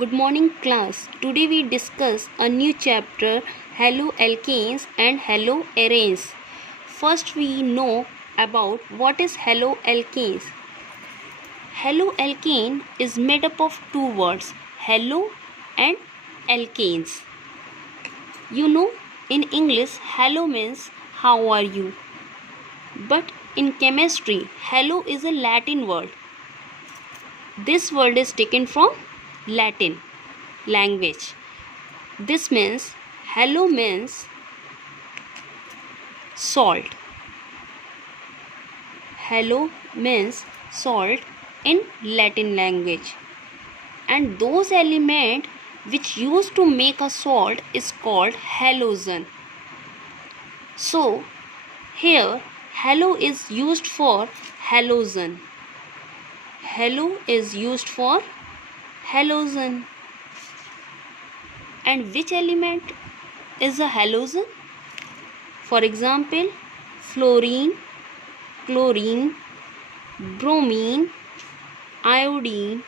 Good morning class. Today we discuss a new chapter haloalkanes and haloarenes. First we know about what is haloalkanes. Haloalkane is made up of two words, halo and alkanes. You know, in English hello means how are you? But in chemistry hello is a Latin word. This word is taken from Latin language. This means hello means salt. Hello means salt in Latin language. And those elements which used to make a salt is called halogen. So here halo is used for halogen. Halo is used for halogen. And which element is a halogen? For example, fluorine, chlorine, bromine, iodine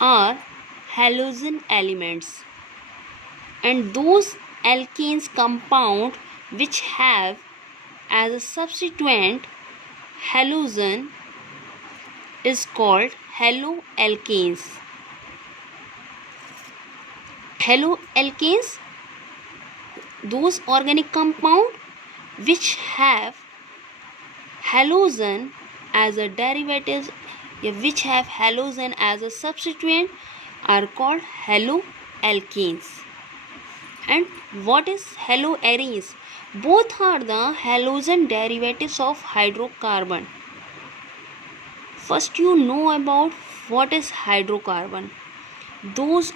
are halogen elements. And those alkanes compound which have as a substituent halogen is called haloalkanes. Haloalkanes, those organic compound which have halogen as a derivative, which have halogen as a substituent are called haloalkanes. And what is haloarenes? Both are the halogen derivatives of hydrocarbon. First you know about what is hydrocarbon. Those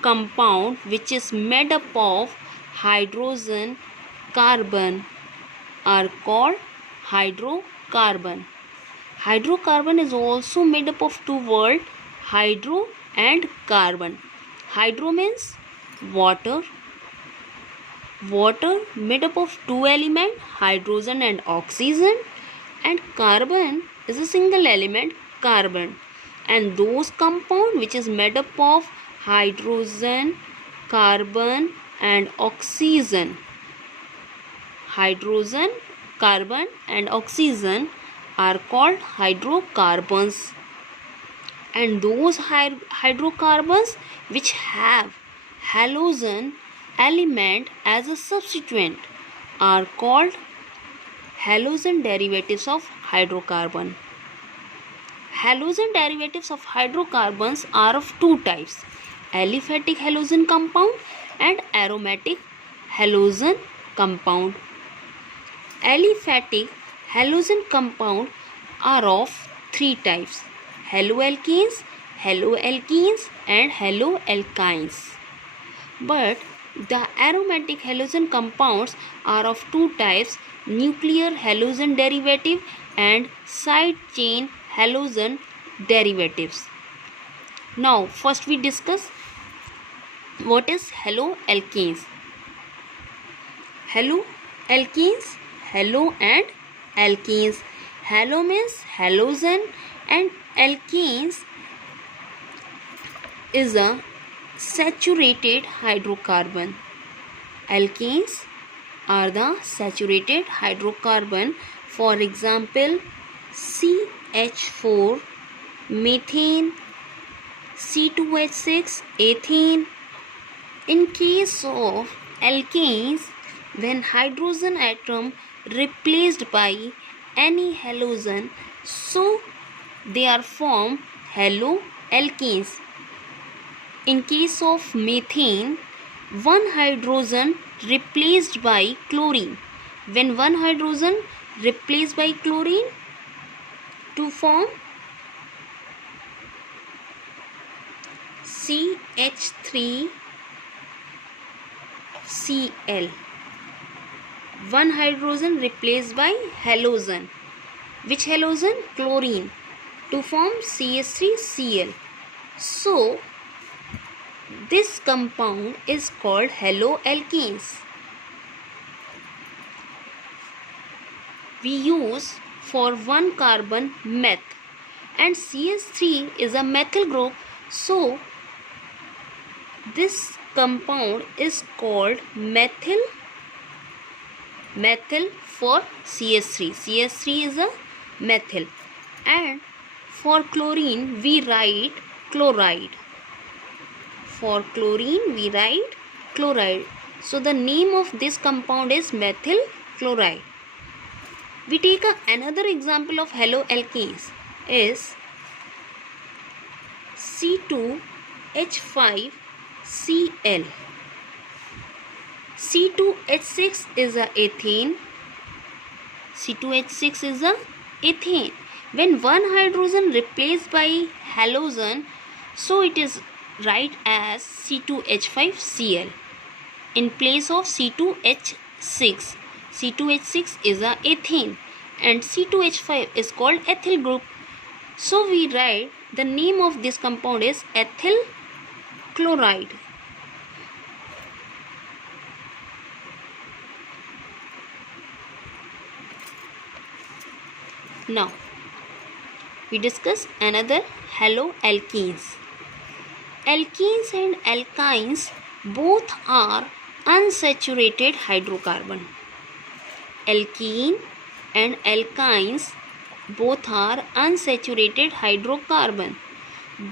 compound which is made up of hydrogen carbon are called hydrocarbon. Hydrocarbon is also made up of two words, hydro and carbon. Hydro means water. Water made up of two elements, hydrogen and oxygen, and carbon is a single element, carbon. And those compound which is made up of hydrogen, carbon and oxygen. Hydrogen, carbon and oxygen are called hydrocarbons. And those hydrocarbons which have halogen element as a substituent are called halogen derivatives of hydrocarbon. Halogen derivatives of hydrocarbons are of two types, aliphatic halogen compound and aromatic halogen compound. Aliphatic halogen compound are of three types, haloalkanes, haloalkenes and haloalkynes. But the aromatic halogen compounds are of two types, nuclear halogen derivative and side chain halogen derivatives. Now first we discuss what is haloalkanes. Haloalkanes, halo and alkanes. Halo means halogen and alkanes is a saturated hydrocarbon. Alkanes are the saturated hydrocarbon. For example, CH4, methane, C2H6, ethane. In case of alkanes, when hydrogen atom replaced by any halogen, so they are formed haloalkanes. In case of methane, one hydrogen replaced by chlorine. When one hydrogen replaced by chlorine to form CH3Cl. One hydrogen replaced by halogen. Which halogen? Chlorine. To form CH3Cl. So this compound is called haloalkanes. We use for one carbon meth and CH3 is a methyl group, so This compound is called methyl for CH3. CH3 is a methyl. And for chlorine we write chloride. For chlorine we write chloride. So the name of this compound is methyl chloride. We take another example of haloalkanes is C2H5Cl. C2H6 is a ethane. C2H6 is a ethane. When one hydrogen replaced by halogen, so it is write as C2H5Cl in place of C2H6. C2H6 is a ethane and C2H5 is called ethyl group. So we write the name of this compound is ethyl chloride. Now we discuss another haloalkenes. Alkenes and alkynes both are unsaturated hydrocarbon. Alkene and alkynes both are unsaturated hydrocarbon.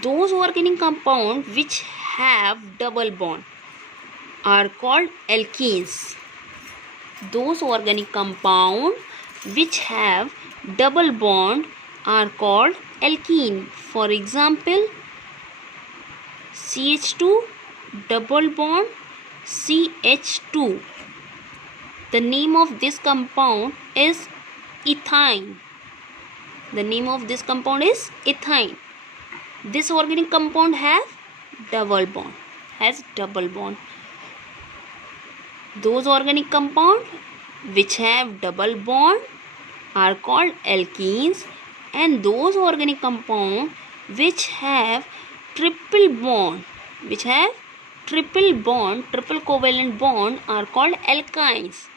Those organic compounds which have double bond are called alkenes. Those organic compounds which have double bond are called alkene. For example, CH2 double bond CH2. The name of this compound is ethyne. The name of this compound is ethyne. This organic compound has double bond. Those organic compounds which have double bond are called alkenes, and those organic compounds which have triple covalent bond are called alkynes.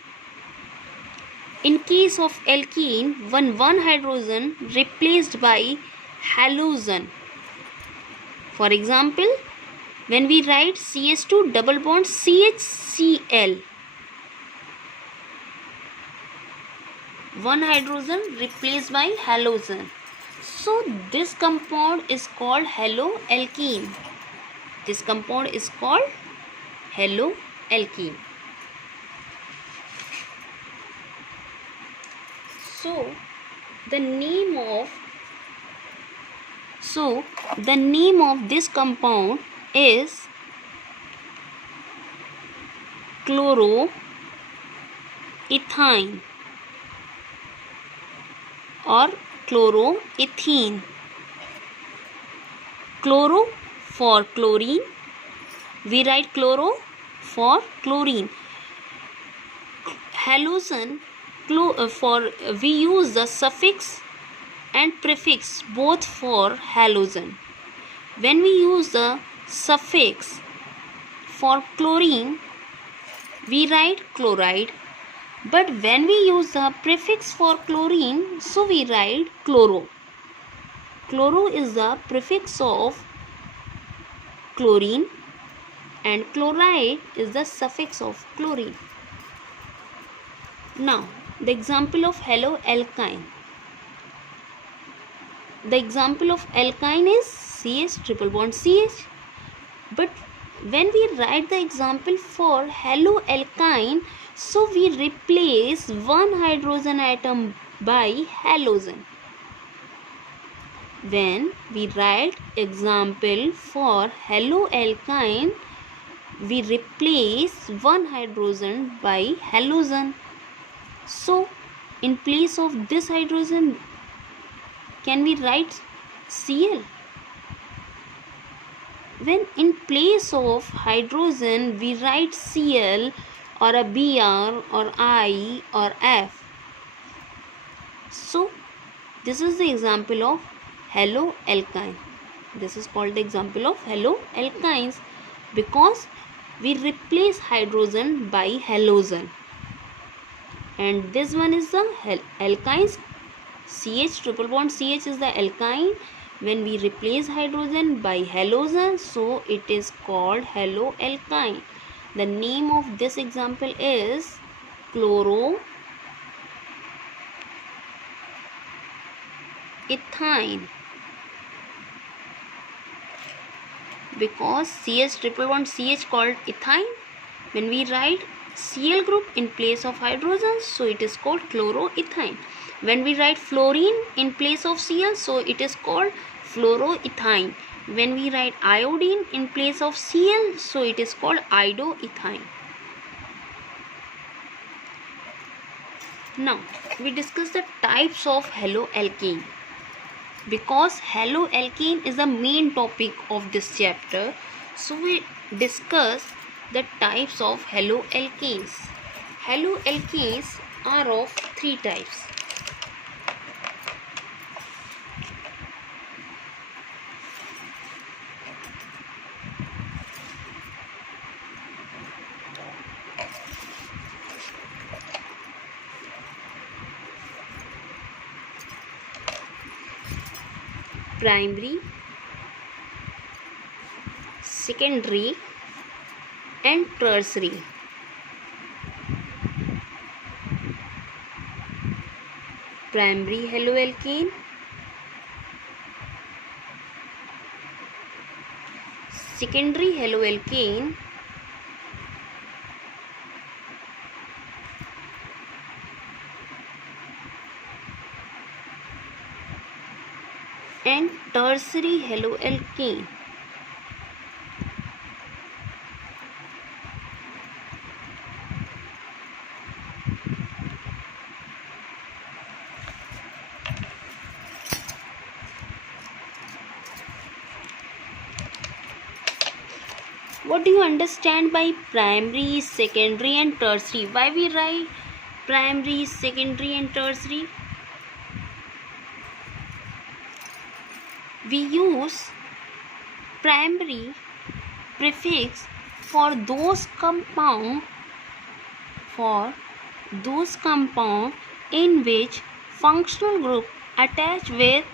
In case of alkene, one hydrogen replaced by halogen. For example, when we write CH2 double bond CHCl, one hydrogen replaced by halogen. So this compound is called haloalkene. This compound is called haloalkene. So the name of this compound is chloroethane or chloroethene. Chloro for chlorine, we write chloro for chlorine. Halogen we use the suffix and prefix both for halogen. When we use the suffix for chlorine, we write chloride, but when we use the prefix for chlorine, so we write chloro. Chloro is the prefix of chlorine and chloride is the suffix of chlorine. Now the example of haloalkyne. The example of alkyne is CH triple bond CH. But when we write the example for haloalkyne, so we replace one hydrogen atom by halogen. When we write example for haloalkyne, we replace one hydrogen by halogen. So in place of this hydrogen, can we write Cl? When in place of hydrogen we write Cl or a Br or I or F. So this is the example of haloalkyne. This is called the example of haloalkynes because we replace hydrogen by halogen. And this one is the alkynes. CH triple bond CH is the alkyne. When we replace hydrogen by halogen, so it is called haloalkyne. The name of this example is chloroethine, because CH triple bond CH called ethyne. When we write Cl group in place of hydrogen, so it is called chloroethane. When we write fluorine in place of Cl, so it is called fluoroethane. When we write iodine in place of Cl, so it is called iodoethane. Now we discuss the types of haloalkane. Because haloalkane is the main topic of this chapter, so we discuss the types of haloalkanes. Haloalkanes are of three types. Primary, secondary and tertiary. Primary haloalkane, secondary haloalkane, and tertiary haloalkane. What do you understand by primary, secondary and tertiary? Why we write primary, secondary and tertiary? We use primary prefix for those compound in which functional group attach with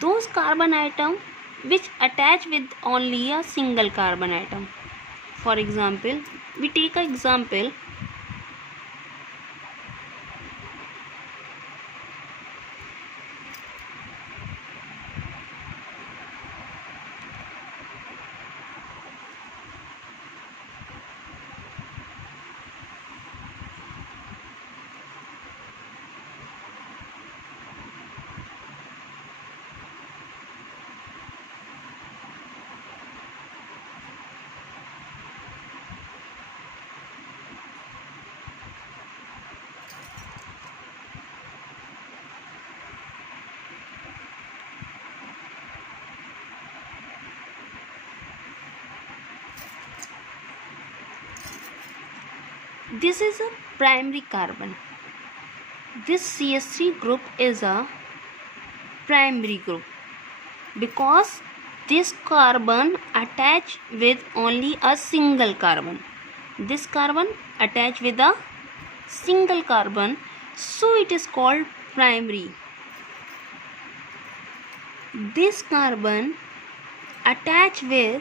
those carbon atom which attach with only a single carbon atom. For example, we take an example. This is a primary carbon. This CH3 group is a primary group because this carbon attached with only a single carbon. This carbon attached with a single carbon, so it is called primary. This carbon attached with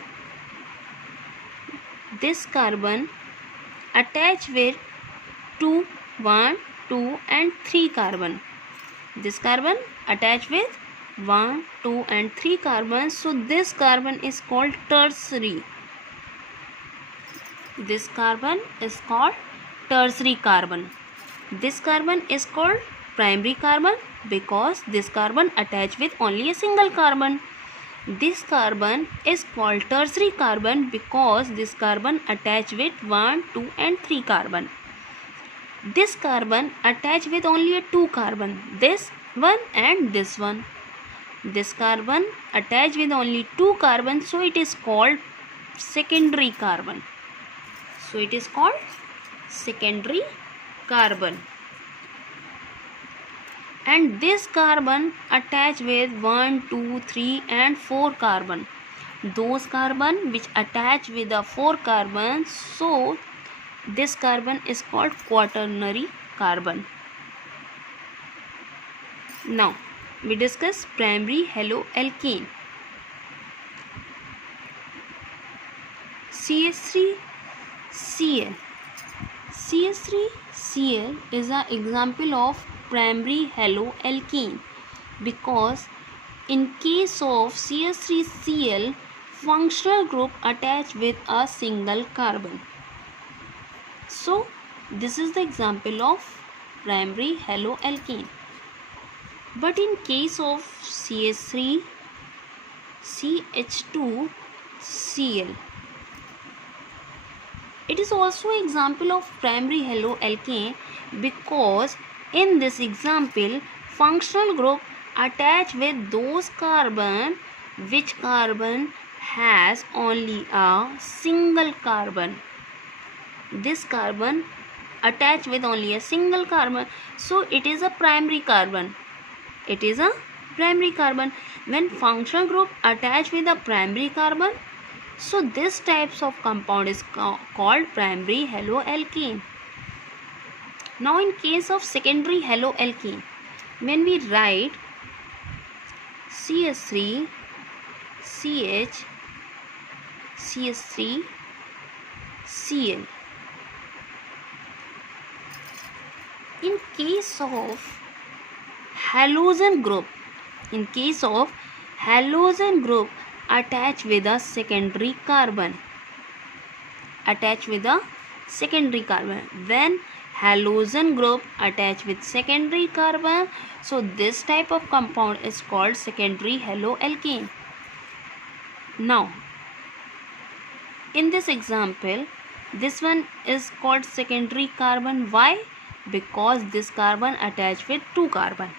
2, 1, 2 and 3 carbon. This carbon attached with 1, 2 and 3 carbons, so this carbon is called tertiary. This carbon is called tertiary carbon. This carbon is called primary carbon because this carbon attached with only a single carbon. This carbon is called tertiary carbon because this carbon attached with 1, 2 and 3 carbon. This carbon attached with only a 2 carbon, this one and this one. This carbon attached with only 2 carbon, so it is called secondary carbon. So it is called secondary carbon. And this carbon attached with 1, 2, 3 and 4 carbon. Those carbon which attach with the 4 carbon, so this carbon is called quaternary carbon. Now we discuss primary haloalkane. CH3Cl. CH3Cl is an example of primary haloalkane because in case of CH3Cl, functional group attached with a single carbon. So this is the example of primary haloalkane. But in case of CH3 CH2Cl, it is also an example of primary haloalkane because in this example functional group attach with those carbon which carbon has only a single carbon. This carbon attached with only a single carbon, so it is a primary carbon. It is a primary carbon. When functional group attached with a primary carbon, so this types of compound is called primary haloalkane. Now in case of secondary haloalkane, when we write CH3 CH CH3 Cl, in case of halogen group, attach with a secondary carbon, when halogen group attach with secondary carbon, so this type of compound is called secondary haloalkane. Now in this example, this one is called secondary carbon. Why? Because this carbon attached with two carbon.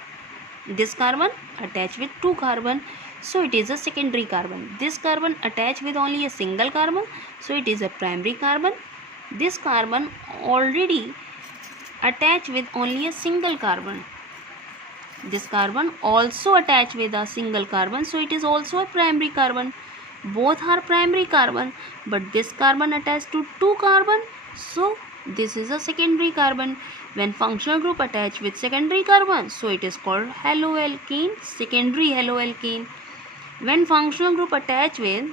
So it is a secondary carbon. This carbon attached with only a single carbon, so it is a primary carbon. This carbon already attached with only a single carbon. This carbon also attached with a single carbon, so it is also a primary carbon. Both are primary carbon, but this carbon attached to two carbon, so this is a secondary carbon. When functional group attach with secondary carbon, so it is called haloalkane, secondary haloalkane. When functional group attach with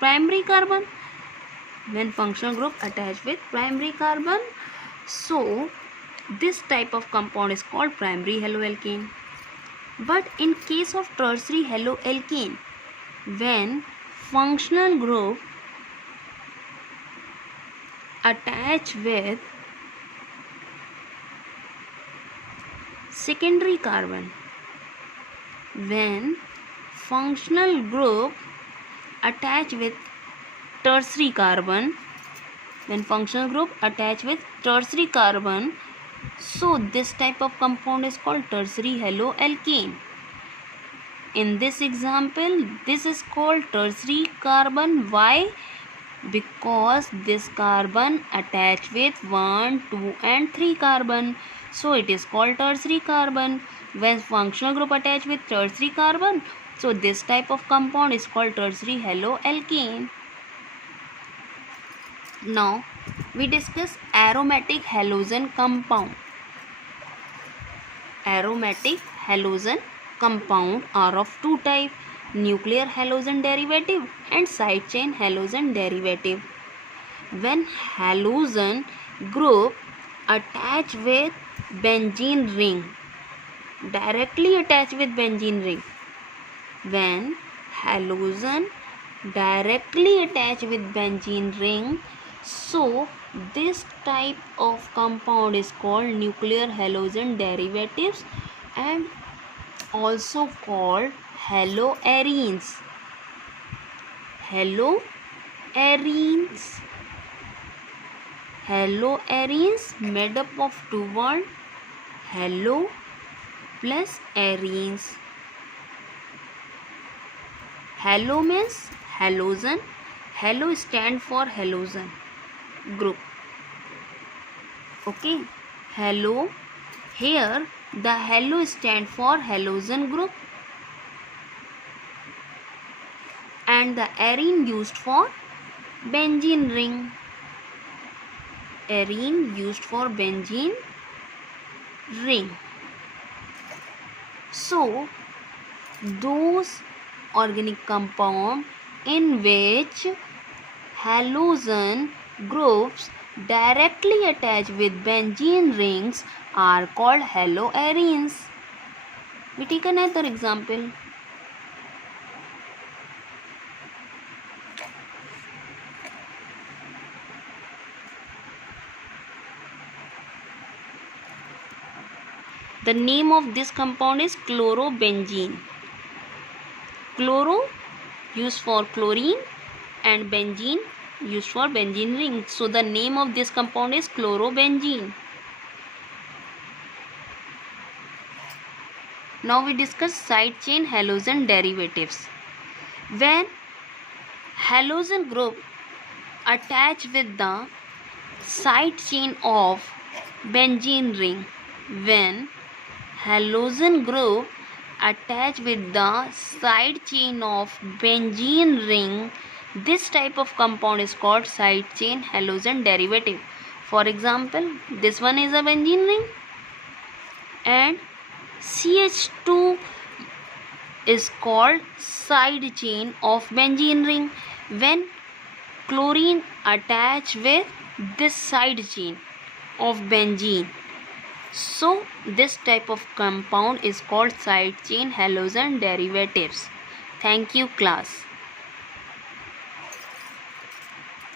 primary carbon, so this type of compound is called primary haloalkane. But in case of tertiary haloalkane, when functional group attach with secondary carbon, when functional group attach with tertiary carbon, so this type of compound is called tertiary haloalkane. In this example, this is called tertiary carbon. Why? Because this carbon attached with 1, 2 and 3 carbon, so it is called tertiary carbon. When functional group attached with tertiary carbon, so this type of compound is called tertiary haloalkane. Now we discuss aromatic halogen compound. Aromatic halogen compound are of two types: nuclear halogen derivative and side chain halogen derivative. When halogen group attach with benzene ring, directly attach with benzene ring, when halogen directly attach with benzene ring, so this type of compound is called nuclear halogen derivatives and also called haloarenes. Haloarenes made up of two words, halo plus arenes. Halo means halogen. Halo stand for halogen group. Okay, halo, here the halo stand for halogen group and the arene used for benzene ring. Arene used for benzene ring. So those organic compound in which halogen groups directly attached with benzene rings are called haloarenes. We take another example. The name of this compound is chlorobenzene. Chloro used for chlorine and benzene used for benzene ring. So the name of this compound is chlorobenzene. Now we discuss side chain halogen derivatives. When halogen group attach with the side chain of benzene ring, when halogen group attach with the side chain of benzene ring, this type of compound is called side chain halogen derivative. For example, this one is a benzene ring and CH2 is called side chain of benzene ring. When chlorine attach with this side chain of benzene, so this type of compound is called side chain halogen derivatives. Thank you, class.